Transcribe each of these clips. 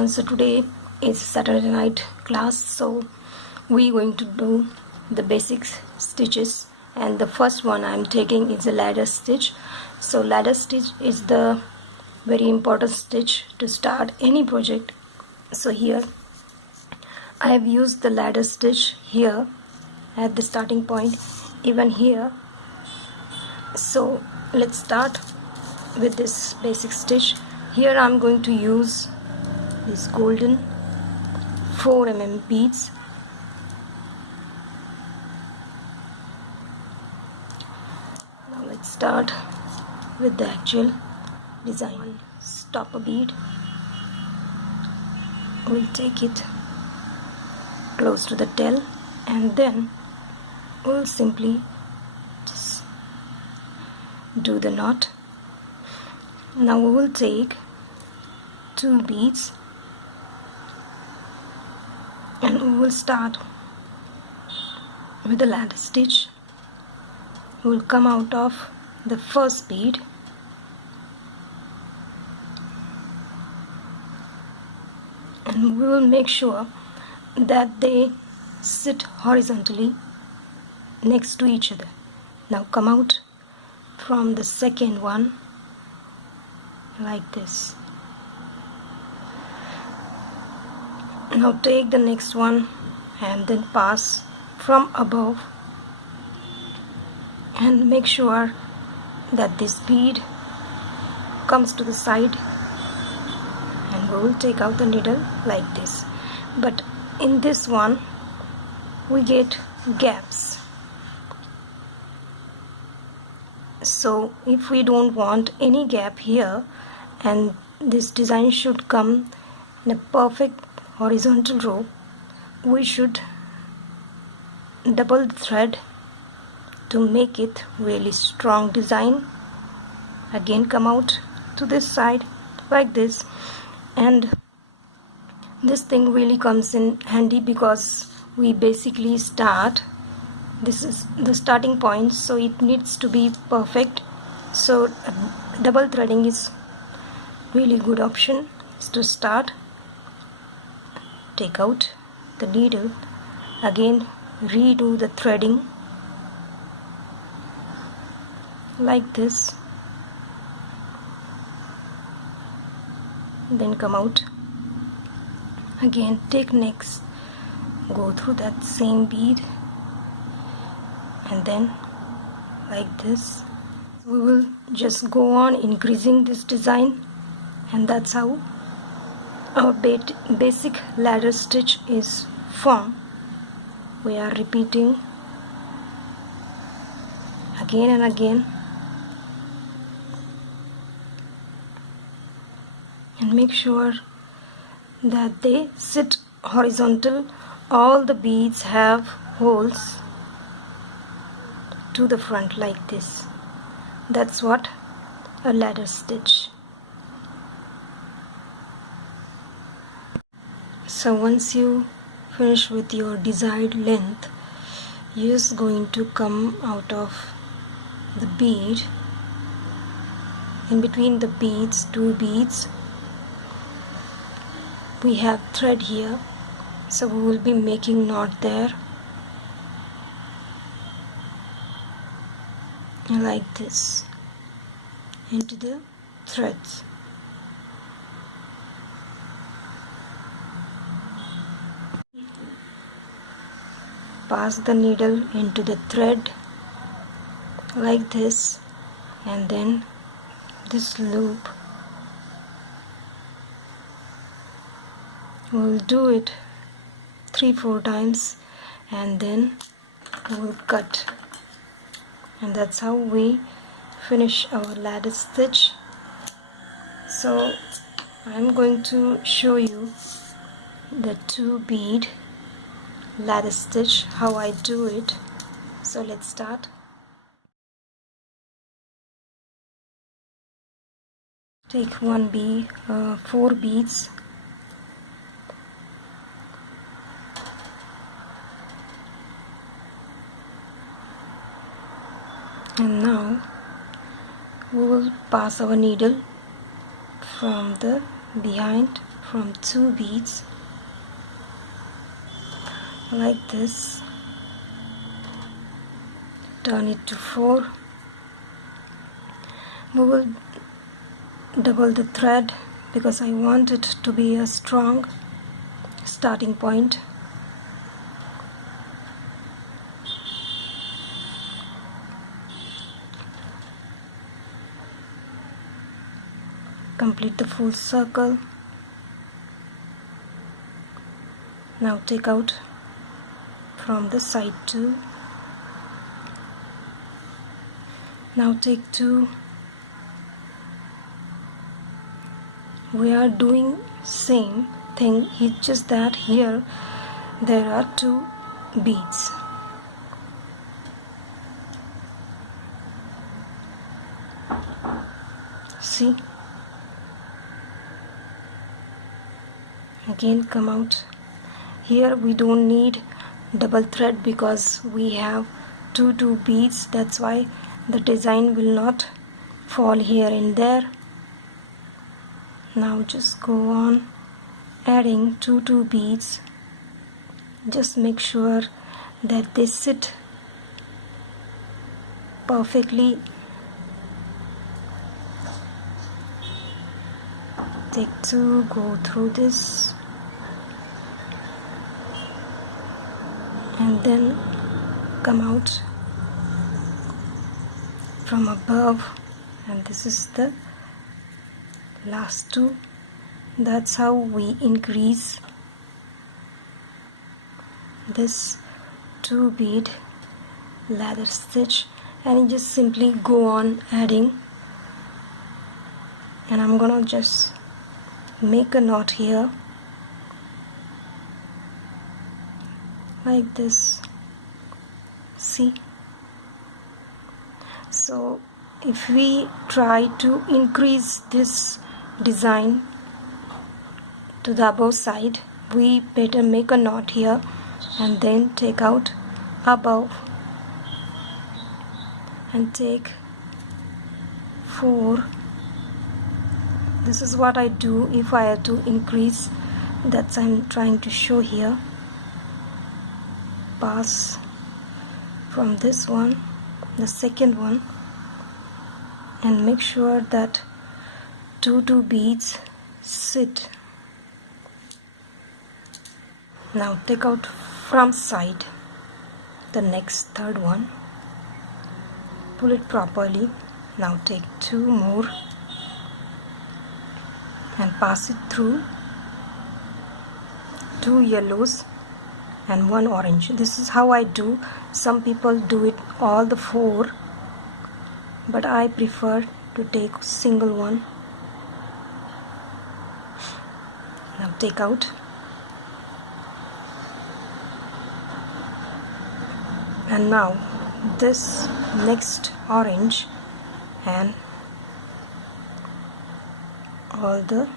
everyone. So today is Saturday night class, so we're going to do the basic stitches, and the first one I'm taking is a ladder stitch. So ladder stitch is the very important stitch to start any project. So here I have used the ladder stitch here at the starting point, even here. So let's start with this basic stitch. Here I'm going to use these golden 4 mm beads. Now let's start with the actual design. Stopper bead, we'll take it close to the tail, and then we'll simply just do the knot. Now we will take 2 beads and we will start with the ladder stitch. We will come out of the first bead and we will make sure that they sit horizontally next to each other. Now come out from the second one like this. Now take the next one and then pass from above and make sure that this bead comes to the side, and we will take out the needle like this. But in this one we get gaps. So if we don't want any gap here, and this design should come in a perfect horizontal row, we should double thread to make it really strong design. Again come out to this side like this, and this thing really comes in handy because we basically start, this is the starting point, so it needs to be perfect. So double threading is really good option to start. Take out the needle, again redo the threading like this, then come out again, take next, go through that same bead, and then like this. We will just go on increasing this design, and that's how our basic ladder stitch is formed. We are repeating again and again, and make sure that they sit horizontal. All the beads have holes to the front like this. That's what a ladder stitch. So once you finish with your desired length, you're just going to come out of the bead. In between the beads, 2 beads, we have thread here, so we will be making knot there like this into the threads. Pass the needle into the thread like this, and then this loop, we'll do it 3-4 times, and then we'll cut, and that's how we finish our ladder stitch. So I'm going to show you the 2 bead ladder stitch, how I do it. So let's start. Take 4 beads, and now we will pass our needle from the behind from 2 beads like this. Turn it to 4. We will double the thread because I want it to be a strong starting point. Complete the full circle. Now take out from the side 2. Now take 2. We are doing same thing, it's just that here there are 2 beads. See? Again come out. Here we don't need double thread because we have 2 beads, that's why the design will not fall here and there. Now just go on adding 2 beads. Just make sure that they sit perfectly. Take 2, go through this, and then come out from above, and this is the last 2. That's how we increase this 2 bead ladder stitch, and you just simply go on adding. And I'm gonna just make a knot here like this. See? So if we try to increase this design to the above side, we better make a knot here and then take out above and take 4. This is what I do if I have to increase. That's I'm trying to show here. Pass from this one, the second one, and make sure that 2 beads sit. Now take out from side the next third one, pull it properly. Now take 2 more and pass it through 2 yellows and 1 orange. This is how I do. Some people do it all the 4, but I prefer to take single one. Now take out, and now this next orange and all the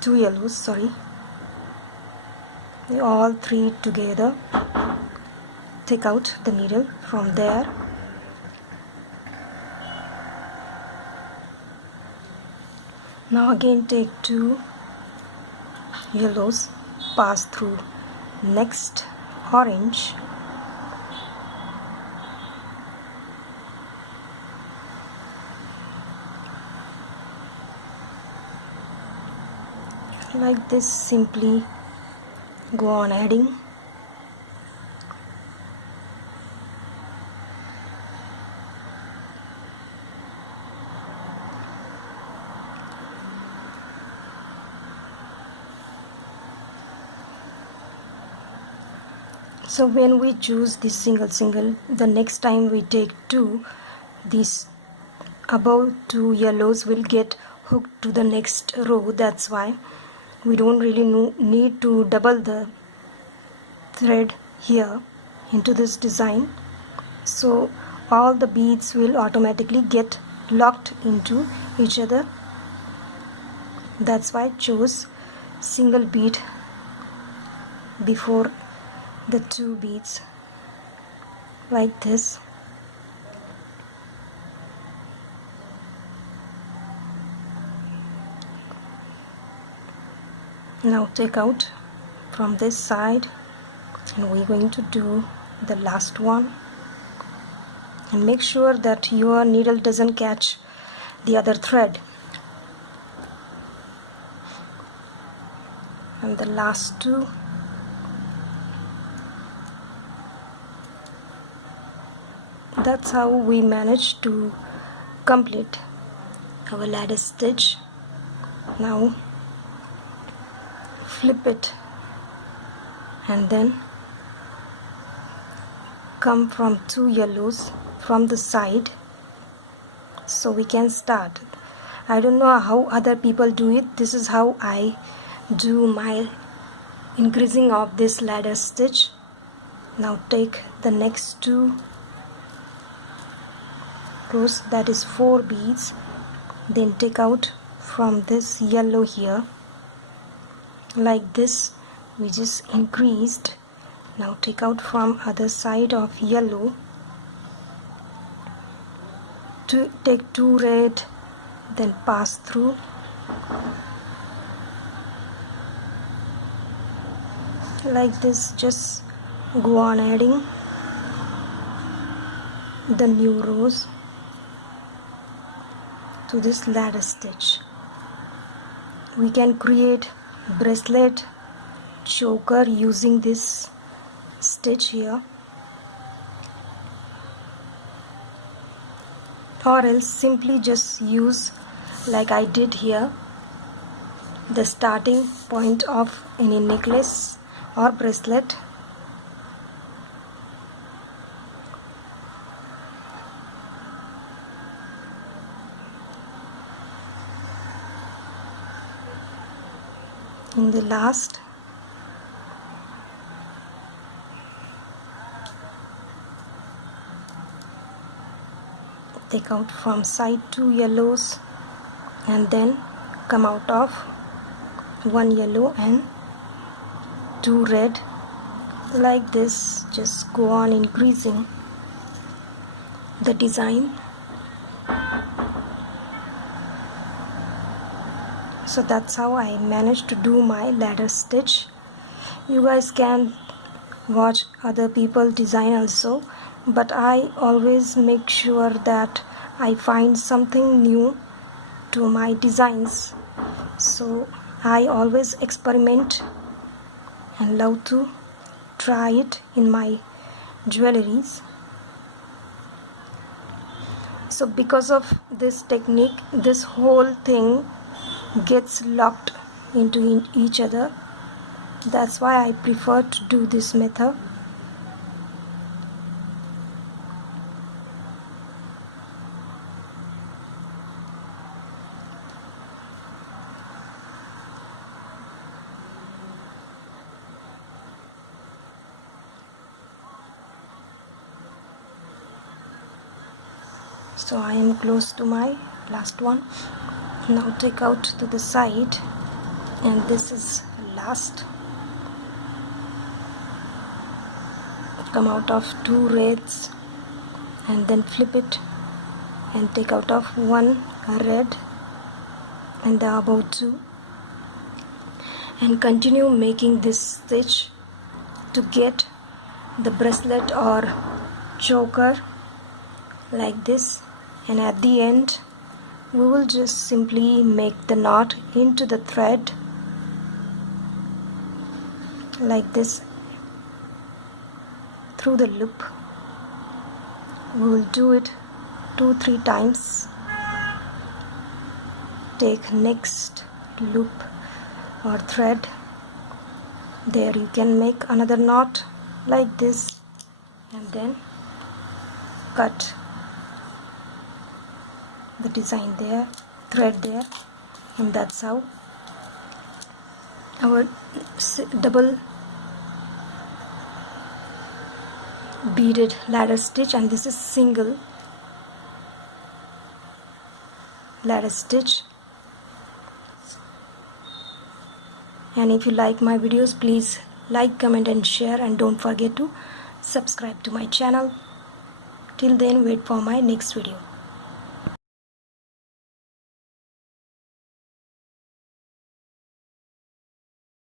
2 yellows, sorry, all 3 together. Take out the needle from there. Now again take 2 yellows, pass through next orange, like this. Simply go on adding. So when we choose this single, the next time we take 2, these above 2 yellows will get hooked to the next row. That's why we don't really need to double the thread here into this design. So all the beads will automatically get locked into each other. That's why I chose single bead before the 2 beads, like this. Now take out from this side, and we're going to do the last one, and make sure that your needle doesn't catch the other thread. And the last two. That's how we manage to complete our ladder stitch. Now flip it and then come from two yellows from the side, so we can start. I don't know how other people do it. This is how I do my increasing of this ladder stitch. Now take the next two rows, that is 4 beads, then take out from this yellow here, like this. We just increased. Now take out from other side of yellow, to take 2 red, then pass through, like this. Just go on adding the new rows to this ladder stitch. We can create bracelet, choker using this stitch here, or else simply just use, like I did here, the starting point of any necklace or bracelet. In the last, take out from side 2 yellows, and then come out of 1 yellow and 2 red, like this. Just go on increasing the design. So that's how I managed to do my ladder stitch. You guys can watch other people design also, but I always make sure that I find something new to my designs. So I always experiment and love to try it in my jewelries. So because of this technique, this whole thing gets locked into each other. That's why I prefer to do this method. So I am close to my last one. Now take out to the side, and this is last. Come out of 2 reds and then flip it and take out of 1 red and the above 2, and continue making this stitch to get the bracelet or choker like this. And at the end we will just simply make the knot into the thread like this through the loop. We will do it 2-3 times. Take next loop or thread, there you can make another knot like this, and then cut the design there, thread there, and that's how our double beaded ladder stitch. And this is single ladder stitch. And if you like my videos, please like, comment and share, and don't forget to subscribe to my channel. Till then, wait for my next video.